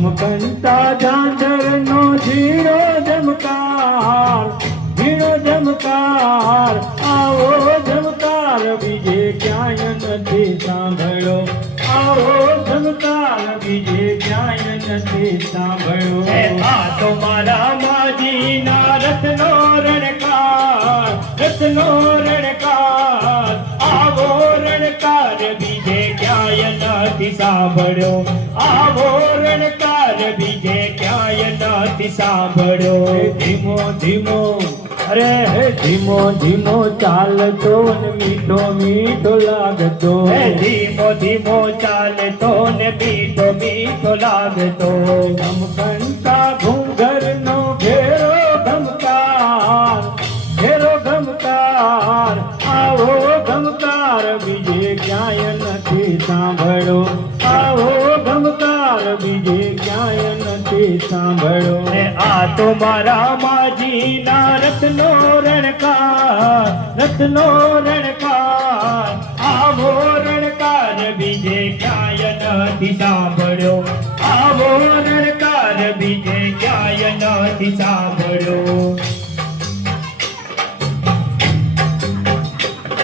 ધમકંતા ઝાંઝરનો ઝીણો ઝમકાર આવો ઝમકાર બીજે ક્યાંય નથી સાંભળ્યો આવો ઝમકાર બીજે ક્યાંય નથી સાંભળ્યો આ તો મારા માજીના રથનો રણકાર આવો રણકાર બીજે ક્યાંય નથી સાંભળ્યો આવો રણકાર બીજે ક્યાંય નથી સાંભળ્યો ધીમો ધીમો અરે ધીમો ધીમો ચાલતો ને મીઠો મીઠો લાગતો ધીમો ધીમો ચાલતો ને મીઠો મીઠો લાગતો ધમકંતા ઘૂંઘરનો ઘેરો ગમકાર આવો ગમકાર બીજે ક્યાંય નથી સાંભળ્યો આવો ગમકાર બીજે ક્યાંય નથી સાંભળ્યો આ તો મારા માજીના રથનો રણકાર આવો રણકાર બીજે ક્યાંય નથી સાંભળ્યો આવો રણકાર બીજે ક્યાંય નથી સાંભળ્યો